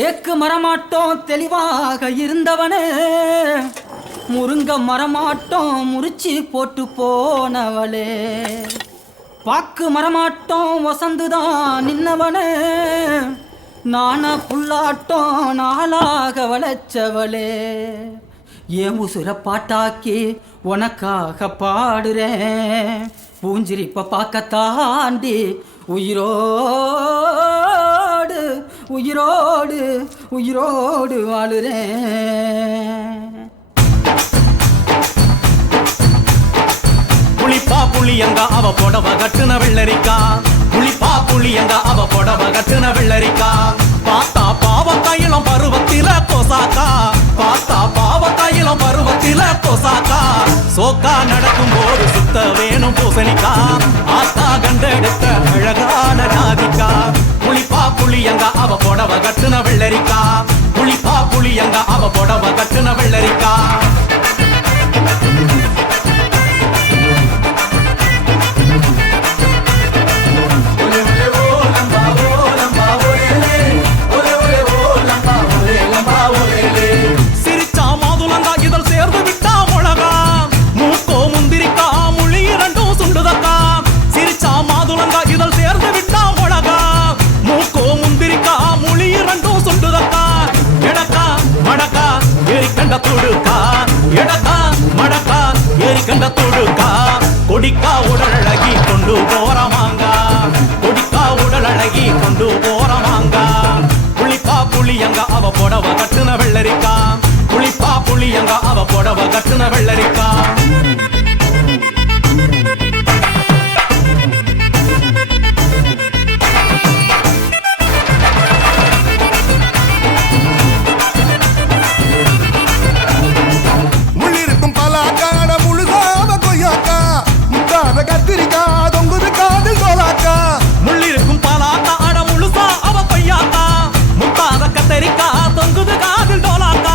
தேக்கு மரமாட்டோம் தெளிவாக இருந்தவனே, முருங்க மரமாட்டோம் முறிச்சி போட்டு போனவளே, பாக்கு மரமாட்டோம் வசந்துதான் நின்னவனே, நானா புல்லாட்டோம் நாளாக வளைச்சவளே, ஏன் உசுர பாட்டாக்கி உனக்காக பாடுறேன், பூஞ்சிரிப்ப பார்க்க தாண்டி உயிரோடு உயிரோடு உயிரோடு வாழுறேன். புளிப்பா புளியங்க அவ புடவ கட்டுன வெள்ளரிக்கா, புளிப்பா புளியங்க அவ புடவ கட்டுன வெள்ளரிக்கா, பார்த்தா பாவக்காயிலம் பருவத்தில கோசாக்கா, பார்த்தா பாவக்காயிலம் பருவத்தில கோசாக்கா, சோக்கா நடக்கும் போது சுத்த வேணும் பூசணிக்கா, ஆத்தா கண்டெடுத்த அழகான ஜாதிக்கா, புளிப்பா புளியங்க அவ புடவ கட்டுன வெள்ளரிக்கா, புளிப்பா புளியங்க அவ புடவ கட்டுன வெள்ளரிக்கா. கொடிக்கா உடல் அழகி கொண்டு போறமாங்க, கொடிக்கா உடல் அழகி கொண்டு போறமாங்க, புளிப்பா புளியங்க அவ புடவ கட்டுன வெள்ளரிக்கா, புளிப்பா புளியங்க அவ புடவ கட்டுன வெள்ளரிக்கா. கத்திரிக்கா தொங்குது காதில் தோலாக்கா, முள்ளிருக்கும் பலாக்கா அட முழுசா அவ பையாக்கா, முட்டாத கத்தரிக்கா தொங்குது காதில் தோலாக்கா,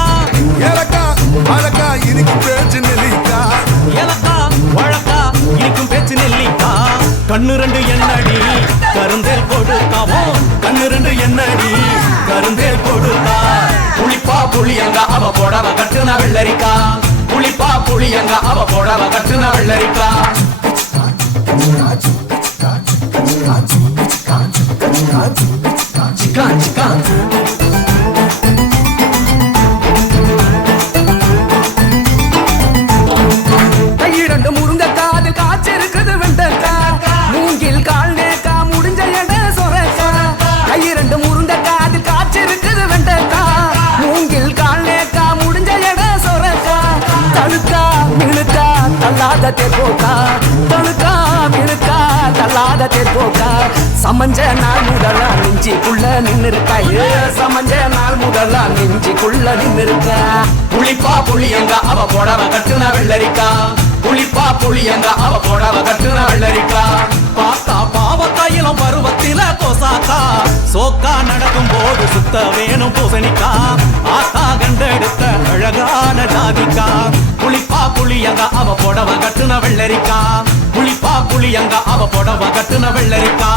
ஏலக்கா வழக்கா இனிக்கும் பேச்சு நெல்லிக்கா, ஏலக்கா வழக்கா இனிக்கும் பேச்சு நெல்லிக்கா, கண்ணு ரெண்டு எண்ணடி கருந்தேல் கொடுக்காவோ, கண்ணு ரெண்டு எண்ணடி கருந்தேல் கொடுக்கா, புளிப்பா புளியங்க அவ புடவ கட்டுன வெள்ளரிக்கா, புளிப்பா புளியங்க அவ புடவ கட்டுன வெள்ளரிக்கா. கையிரண்டு முருங்கக்கா அது காய்ச்சிருக்குது வெண்டக்கா, மூங்கில் கால் நேக்கா முடிஞ்ச எட சொரக்கா, கையிரண்டு முருங்கக்கா அது காய்ச்சிருக்குது வெண்டக்கா, மூங்கில் கால் நேக்கா முடிஞ்ச எட சொரக்கா, தழுக்கா மினுக்கா தள்ளாத தேப்போக்கா, தழுக்கா மினுக்கா தள்ளாத தேப்போக்கா, சமஞ்ச நாள் முதலா நெஞ்சிக்குள்ள நின்னு இருக்கா, சமஞ்ச நாள் முதலா நெஞ்சிக்குள்ள நின்னு இருக்கா, புளிப்பா புளியங்க அவ புடவ கட்டுன வெள்ளரிக்கா, புளிப்பா புளியங்க அவ புடவ கட்டுன வெள்ளரிக்கா, பார்த்தா பாவக்காயிலம் பருவத்தில கோசாக்கா, சோக்கா நடக்கும் போது சுத்த வேணும் பூசணிக்கா, ஆத்தா கண்டெடுத்த அழகான ஜாதிக்கா, புளிப்பா புளியங்க அவ புடவ கட்டுன வெள்ளரிக்கா, புளிப்பா புளியங்க அவ புடவ கட்டுன வெள்ளரிக்கா.